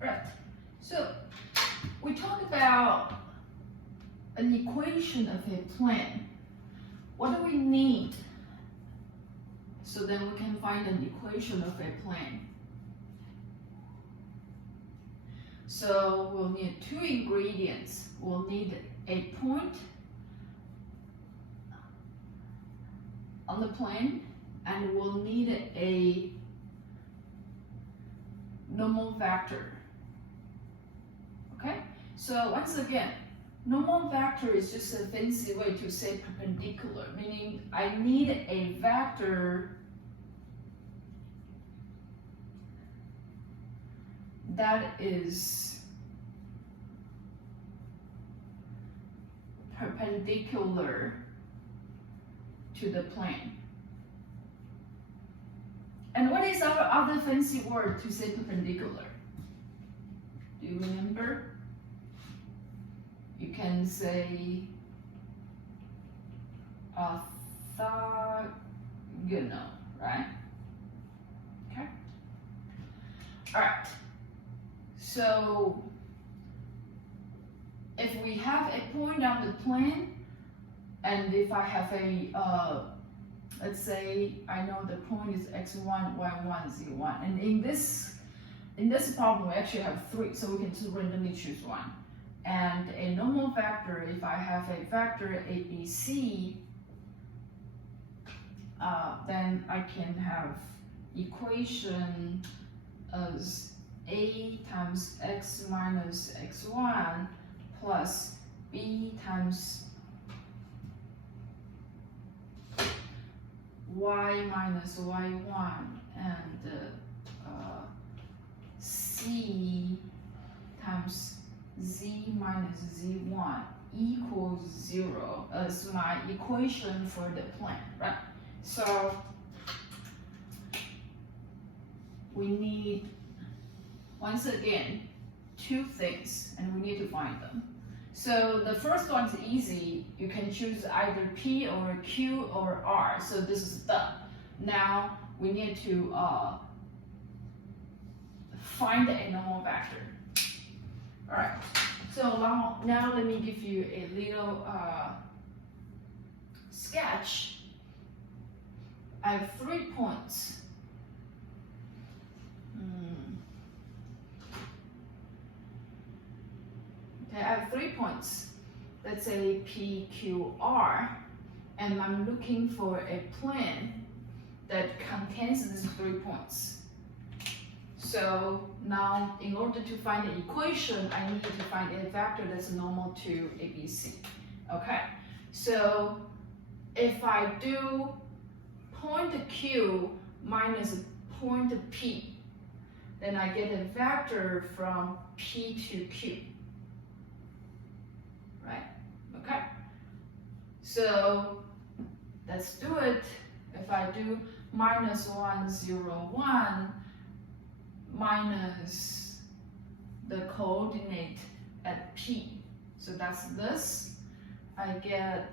Right. So we talked about an equation of a plane. What do we need so then we can find an equation of a plane? So we'll need two ingredients. We'll need a point on the plane, and we'll need a normal vector. Okay? So once again, normal vector is just a fancy way to say perpendicular, meaning I need a vector that is perpendicular to the plane. And what is our other fancy word to say perpendicular? Do you remember? You can say orthogonal, right? Okay. All right. So if we have a point on the plane, and if I have a, let's say I know the point is x1, y1, z1, and in this problem we actually have three, so we can just randomly choose one. And a normal vector, if I have a vector ABC, then I can have equation as a times x minus x1 plus b times y minus y1 and c times z minus z1 equals 0 as my equation for the plane, right? So we need, once again, two things, and we need to find them. So the first one's easy. You can choose either P or Q or R. So this is done. Now we need to find a normal vector. All right. So now let me give you a little sketch. I have 3 points. Okay, I have 3 points. Let's say P, Q, R, and I'm looking for a plane that contains these 3 points. So now, in order to find the equation, I need to find a vector that's normal to ABC. Okay, so if I do point Q minus point P, then I get a vector from P to Q. Right? Okay. So let's do it. If I do minus 1, 0, 1 minus the coordinate at P. So that's this. I get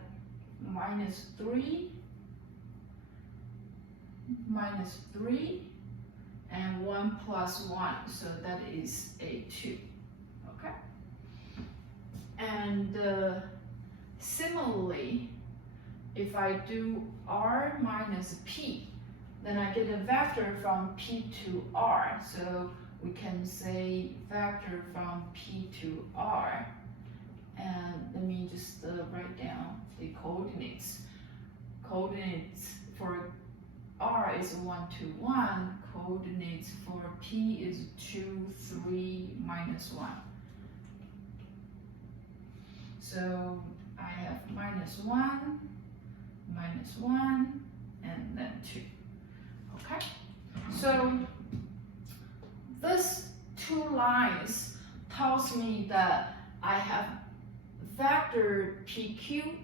minus 3, and 1 plus 1. So that is a 2. Okay. And similarly, if I do R minus P, then I get a vector from P to R. So we can say vector from P to R. And let me just write down the coordinates. Coordinates for R is 1, 2, 1. Coordinates for P is 2, 3, minus 1. So I have minus 1, and then 2. Okay? So this 2 lines tells me that I have vector PQ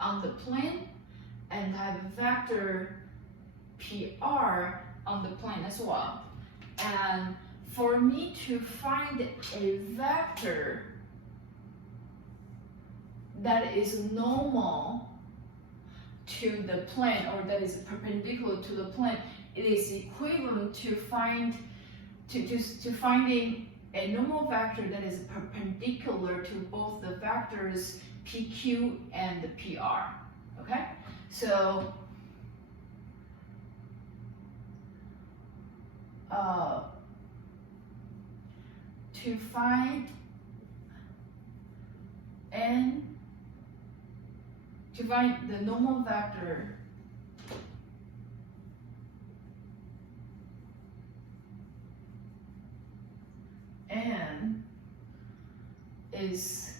on the plane, and I have vector PR on the plane as well. And for me to find a vector that is normal to the plane, or that is perpendicular to the plane, it is equivalent to find to finding a normal vector that is perpendicular to both the vectors PQ and the PR. Okay, so to find the normal vector N is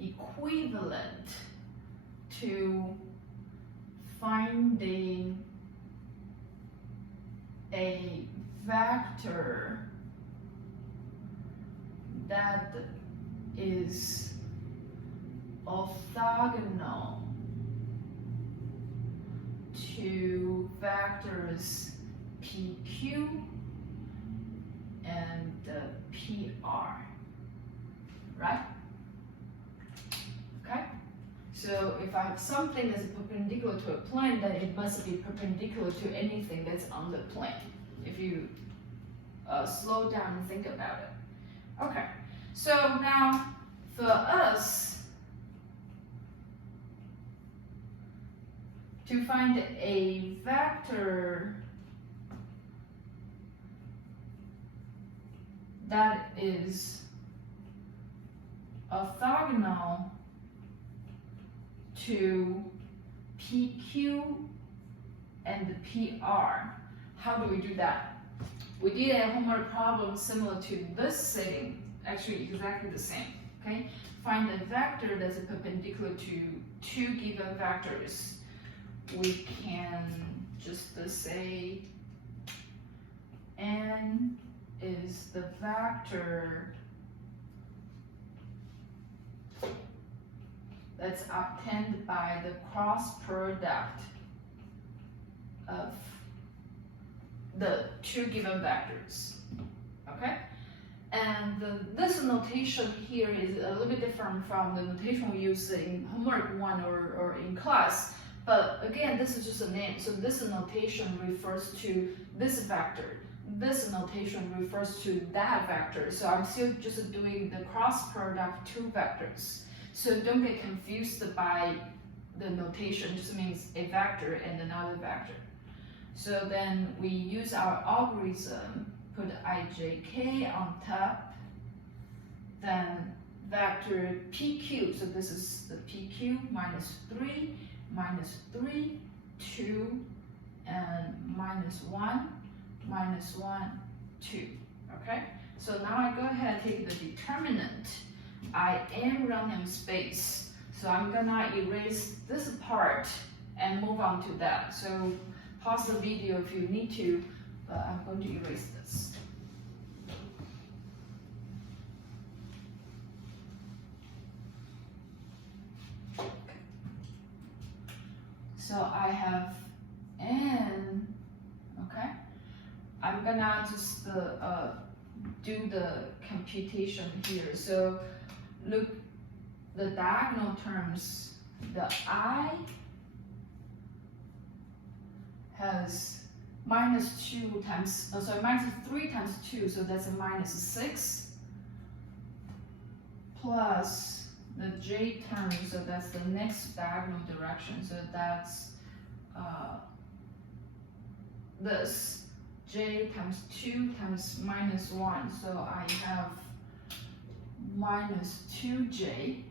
equivalent to finding a vector that is orthogonal to vectors PQ and PR, right? Okay, so if I have something that's perpendicular to a plane, then it must be perpendicular to anything that's on the plane, if you slow down and think about it. Okay, so now for us to find a vector that is orthogonal to PQ and PR. How do we do that? We did a homework problem similar to this setting, actually exactly the same. Okay, find a vector that's perpendicular to two given vectors. We can just say N is the vector that's obtained by the cross product of the two given vectors. Okay, and this notation here is a little bit different from the notation we use in homework 1 or in class. But again, this is just a name. So this notation refers to this vector. This notation refers to that vector. So I'm still just doing the cross product two vectors. So don't get confused by the notation. It just means a vector and another vector. So then we use our algorithm, put ijk on top, then vector PQ. So this is the PQ minus 3, minus 3, 2, and minus 1, minus 1, 2. Okay? So now I go ahead and take the determinant. I am running space. So I'm gonna erase this part and move on to that. So pause the video if you need to, but I'm going to erase this. So I have N, okay? I'm gonna just do the computation here. So look, the diagonal terms, the I has minus 2 times, minus 3 times 2, so that's a minus 6, plus the J term, so that's the next diagonal direction, so that's this J times 2 times minus 1, so I have minus 2J,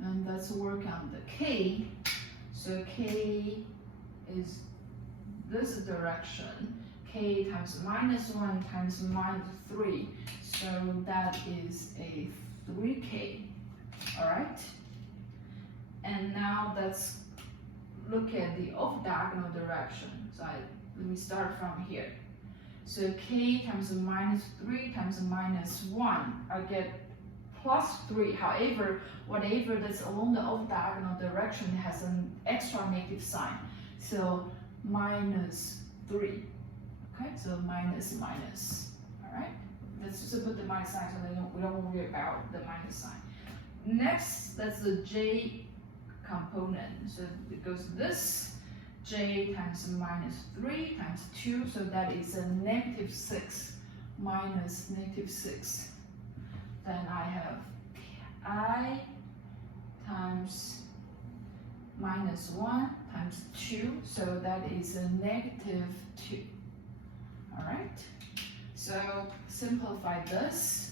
and let's work on the K. So K is this direction, K times minus 1 times minus 3, so that is a 3K, all right? And now let's look at the off-diagonal direction. So let me start from here. So K times minus 3 times minus 1, I get plus 3. However, whatever that's along the off-diagonal direction has an extra negative sign. So minus 3. Okay, so minus minus. All right, let's just put the minus sign so we don't worry about the minus sign. Next, that's the J component. So it goes this, j times minus 3 times 2, so that is a negative 6 minus negative 6. Then I have I times minus 1 times 2, so that is a negative 2. All right, so simplify this.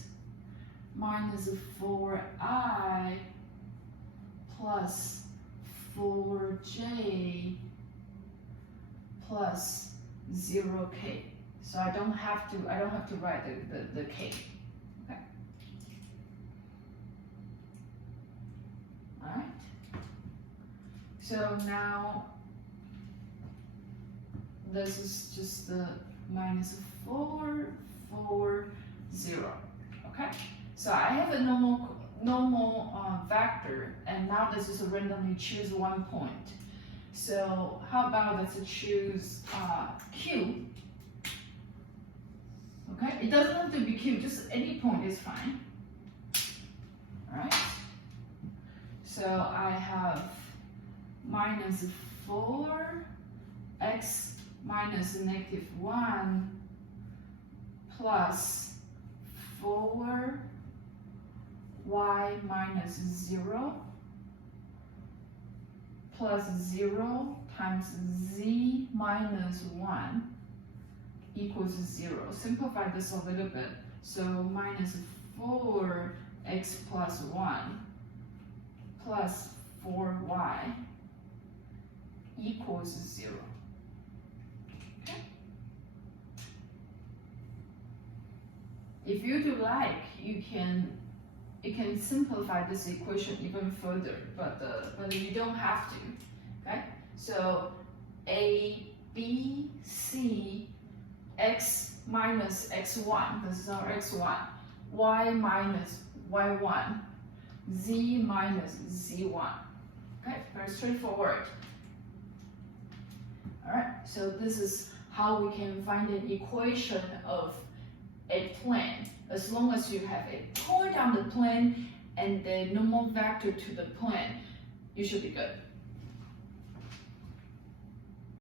Minus 4i plus 4j plus 0k. So I don't have to write the k. Okay. All right. So now this is just the minus 4, 4, 0. Okay. So I have a normal vector, and now this is a randomly choose one point. So how about let's choose Q. Okay, it doesn't have to be Q, just any point is fine. All right. So I have minus 4 x minus negative 1 plus 4 y minus 0 plus 0 times z minus 1 equals 0. Simplify this a little bit. So minus 4x plus 1 plus 4y equals 0. Okay. If you do like, you can simplify this equation even further, but you don't have to. Okay. So a, b, c, x minus x1, this is our x1, y minus y1, z minus z1. Okay, very straightforward. All right, so this is how we can find an equation of a plane. As long as you have a point on the plane and the normal vector to the plane, you should be good.